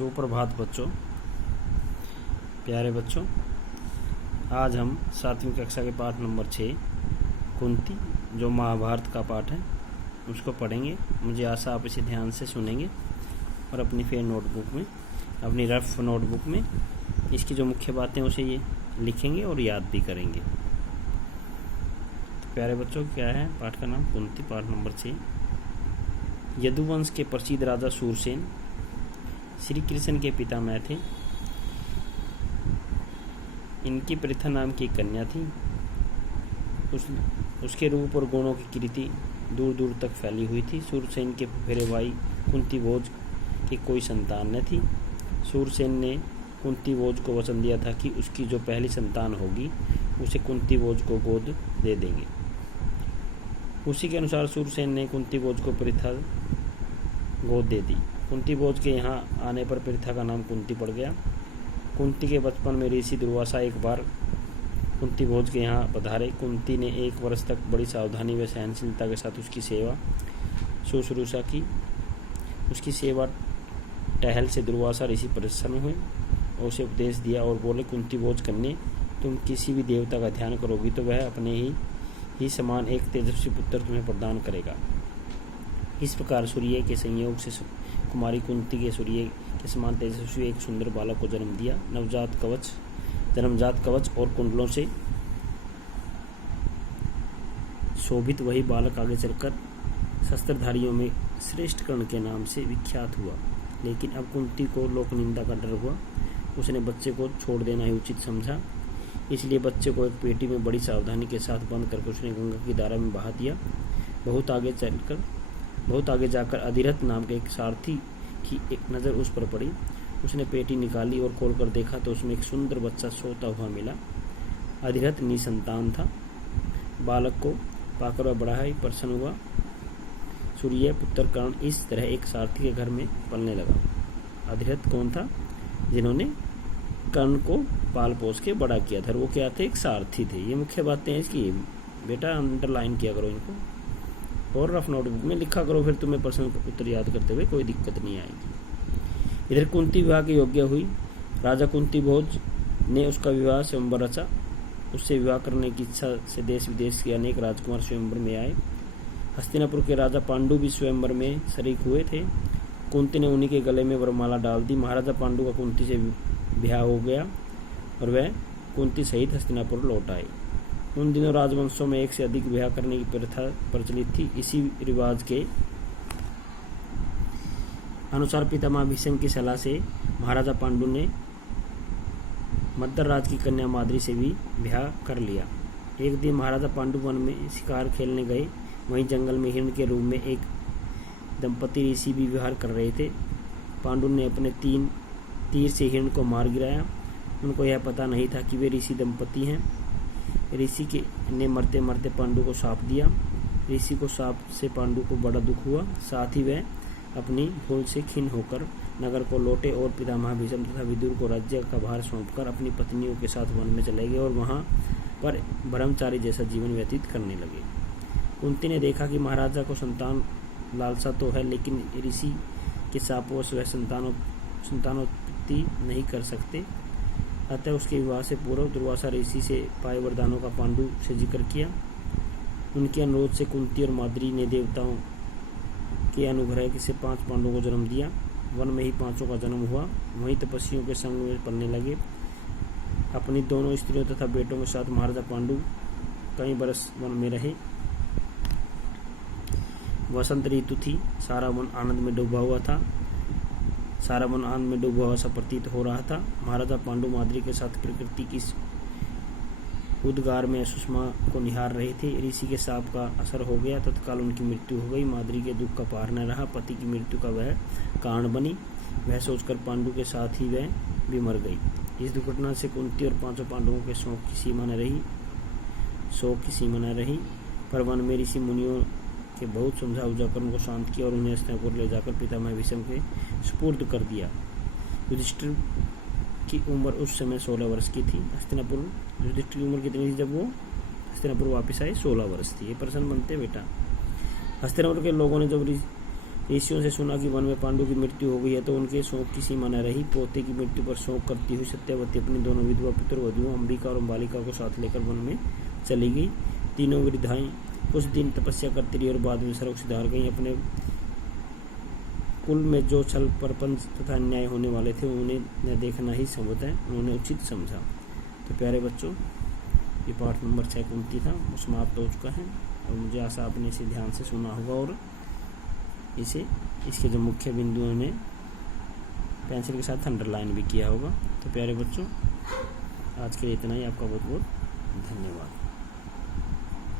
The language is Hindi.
सुप्रभात बच्चों, प्यारे बच्चों। आज हम 7वीं कक्षा के पाठ नंबर 6 कुंती, जो महाभारत का पाठ है, उसको पढ़ेंगे। मुझे आशा आप इसे ध्यान से सुनेंगे और अपनी फेयर नोटबुक में, अपनी रफ नोटबुक में इसकी जो मुख्य बातें उसे ये लिखेंगे और याद भी करेंगे। तो प्यारे बच्चों, क्या है पाठ का नाम? कुंती, पाठ नंबर 6। यदुवंश के प्रसिद्ध राजा सूरसेन श्री कृष्ण के पितामह थे। इनकी पृथा नाम की कन्या थी। उसके रूप और गुणों की कीर्ति दूर दूर तक फैली हुई थी। सूरसेन के फुफेरे भाई कुंती भोज की कोई संतान न थी। सूरसेन ने कुंती भोज को वचन दिया था कि उसकी जो पहली संतान होगी उसे कुंती भोज को गोद दे देंगे। उसी के अनुसार सूरसेन ने कुंती भोज को पृथा गोद दे दी। कुंती भोज के यहाँ आने पर पृथा का नाम कुंती पड़ गया। कुंती के बचपन में ऋषि दुर्वासा एक बार कुंती भोज के यहाँ पधारे। कुंती ने 1 वर्ष तक बड़ी सावधानी व सहनशीलता के साथ उसकी सेवा शुश्रूषा की। उसकी सेवा टहल से दुर्वासा ऋषि प्रसन्न हुए और उसे उपदेश दिया और बोले, कुंती भोज कन्या, तुम किसी भी देवता का ध्यान करोगी तो वह अपने ही समान एक तेजस्वी पुत्र तुम्हें प्रदान करेगा। इस प्रकार सूर्य के संयोग से कुमारी कुंती के सूर्य के समान तेजस्वी एक सुंदर बालक को जन्म दिया। जन्मजात कवच और कुंडलों से शोभित वही बालक आगे चलकर शस्त्रधारियों में श्रेष्ठ कर्ण के नाम से विख्यात हुआ। लेकिन अब कुंती को लोक निंदा का डर हुआ। उसने बच्चे को छोड़ देना ही उचित समझा। इसलिए बच्चे को एक पेटी में बड़ी सावधानी के साथ बंद करके उसने गंगा की धारा में बहा दिया। बहुत आगे जाकर अधिरथ नाम के एक सारथी की एक नज़र उस पर पड़ी। उसने पेटी निकाली और खोलकर देखा तो उसमें एक सुंदर बच्चा सोता हुआ मिला। अधिरथ निसंतान था। बालक को पाकर वह बड़ा ही प्रसन्न हुआ। सूर्य पुत्र कर्ण इस तरह एक सारथी के घर में पलने लगा। अधिरथ कौन था? जिन्होंने कर्ण को पाल पोस के बड़ा किया था। वो क्या थे? एक सारथी थे। ये मुख्य बातें हैं इसकी। बेटा अंडरलाइन किया करो इनको और रफ नोटबुक में लिखा करो, फिर तुम्हें प्रश्न उत्तर याद करते हुए कोई दिक्कत नहीं आएगी। इधर कुंती विवाह की योग्य हुई। राजा कुंती भोज ने उसका विवाह स्वयंवर रचा। उससे विवाह करने की इच्छा से देश विदेश के अनेक राजकुमार स्वयंवर में आए। हस्तिनापुर के राजा पांडु भी स्वयंवर में शरीक हुए थे। कुंती ने उन्हीं के गले में वरमाला डाल दी। महाराजा पांडु का कुंती से ब्याह हो गया और वह कुंती सहित हस्तिनापुर लौट आए। उन दिनों राजवंशों में एक से अधिक विवाह करने की प्रथा प्रचलित थी। इसी रिवाज के अनुसार पितामह भीष्म की सलाह से महाराजा पांडु ने मद्र राज की कन्या माद्री से भी ब्याह कर लिया। एक दिन महाराजा पांडु वन में शिकार खेलने गए। वहीं जंगल में हिरण के रूप में एक दंपति ऋषि भी विहार कर रहे थे। पांडु ने अपने 3 तीर से हिरण को मार गिराया। उनको यह पता नहीं था कि वे ऋषि दंपति हैं। ऋषि ने मरते मरते पांडु को शाप दिया। ऋषि को शाप से पांडु को बड़ा दुख हुआ। साथ ही वह अपनी भूल से खिन्न होकर नगर को लौटे और पितामह भीष्म तथा विदुर को राज्य का भार सौंपकर अपनी पत्नियों के साथ वन में चले गए और वहां पर ब्रह्मचारी जैसा जीवन व्यतीत करने लगे। कुंती ने देखा कि महाराजा को संतान लालसा तो है, लेकिन ऋषि के शापों से वह संतानोत्पत्ति नहीं कर सकते। अतः उसके विवाह से पूर्व दुर्वासा ऋषि से पाए वरदानों का पांडु से जिक्र किया। उनके अनुरोध से कुंती और माद्री ने देवताओं के अनुग्रह से 5 पांडवों को जन्म दिया। वन में ही 5 का जन्म हुआ। वहीं तपस्वियों के संग में पलने लगे। अपनी दोनों स्त्रियों तथा बेटों के साथ महाराजा पांडु कई बरस वन में रहे। वसंत ऋतु थी। सारा वन आनंद में डूबा हुआ सा प्रतीत हो रहा था। महाराजा पांडु माद्री के साथ प्रकृति की उद्गार में सुषमा को निहार रहे थे। ऋषि के शाप का असर हो गया। तत्काल उनकी मृत्यु हो गई। माद्री के दुख का पार न रहा। पति की मृत्यु का वह कारण बनी। वह सोचकर पांडु के साथ ही वह भी मर गई। इस दुर्घटना से कुंती और 5 पांडवों के शोक की सीमा न रही। पर वन में ऋषि मुनियों के बहुत समझा उजाकर उनको शांत किया और उन्हें हस्तिनापुर ले जाकर पितामह भीष्म के सुपुर्द कर दिया। युधिष्ठिर की उम्र उस समय 16 वर्ष की थी। युधिष्ठिर की उम्र कितनी थी जब वो हस्तिनापुर वापस आए? 16 वर्ष थी। ये प्रश्न बनते बेटा। हस्तिनापुर के लोगों ने जब ऋषियों से सुना कि वन में पांडु की मृत्यु हो गई है, तो उनके शोक की सीमा न रही। पोते की मृत्यु पर शोक करती हुई सत्यवती अपनी दोनों विधवा पुत्र वधुओं अंबिका और बालिका को साथ लेकर वन में चली गई। तीनों वृद्धाएं कुछ दिन तपस्या करती रही और बाद में स्वर्ग सिधार गई। अपने कुल में जो छल प्रपंच तथा अन्याय होने वाले थे उन्हें न देखना ही संभवतः उन्होंने उचित समझा। तो प्यारे बच्चों, ये पाठ नंबर 6 था, वो समाप्त हो चुका है और मुझे आशा आपने इसे ध्यान से सुना होगा और इसके जो मुख्य बिंदुओं ने पेंसिल के साथ अंडरलाइन भी किया होगा। तो प्यारे बच्चों, आज के लिए इतना ही। आपका बहुत बहुत धन्यवाद।